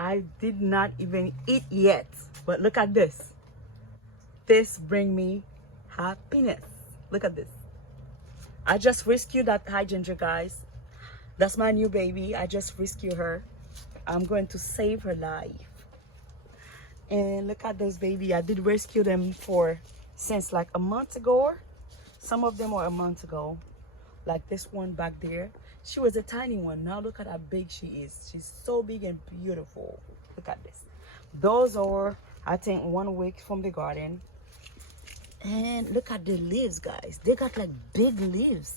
I did not even eat yet, but look at this. This bring me happiness. Look at this. I just rescued that hydrangea, guys. That's my new baby. I just rescued her. I'm going to save her life. And look at those baby. I did rescue them since like a month ago. Some of them were a month ago. Like this one back there. She was a tiny one. Now look at how big she is. She's so big and beautiful. Look at this. Those are, I think, 1 week from the garden. And look at the leaves, guys. They got like big leaves.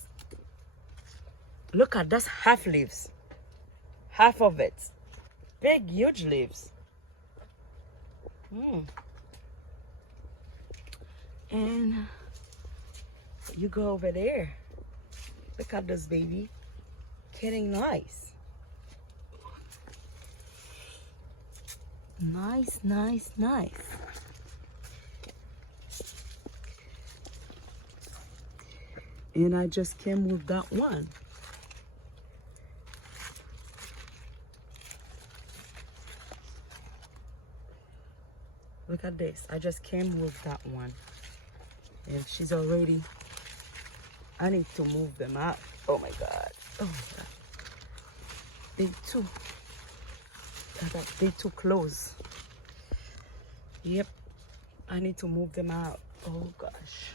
Look at, that's half leaves. Half of it. Big, huge leaves. And you go over there. Look at this baby. Getting nice. Nice, nice, nice. And I just came with that one. Look at this. I just came with that one. And she's already, I need to move them out. Oh my God. Oh my God. They too close. Yep. I need to move them out. Oh gosh.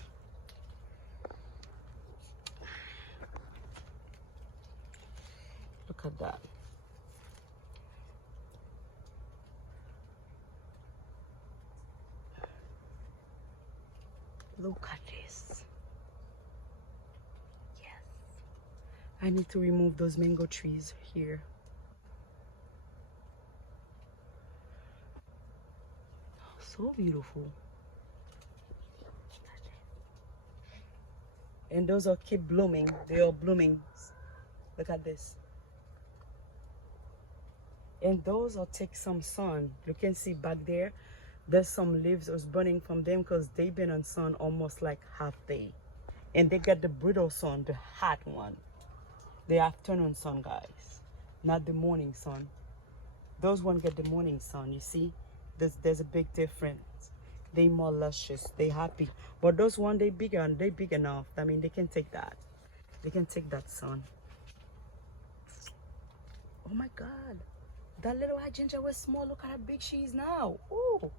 Look at that. Look at this. Yes. I need to remove those mango trees here. Oh, so beautiful. And those are keep blooming. They are blooming. Look at this. And those will take some sun. You can see back there, there's some leaves was burning from them because they've been on sun almost like half day. And they get the brittle sun, the hot one. The afternoon sun, guys. Not the morning sun. Those one get the morning sun, you see? There's a big difference. They more luscious, they happy. But those one, they bigger and they big enough. I mean, they can take that. They can take that sun. Oh my God. That little hydrangea was small. Look at how big she is now. Ooh.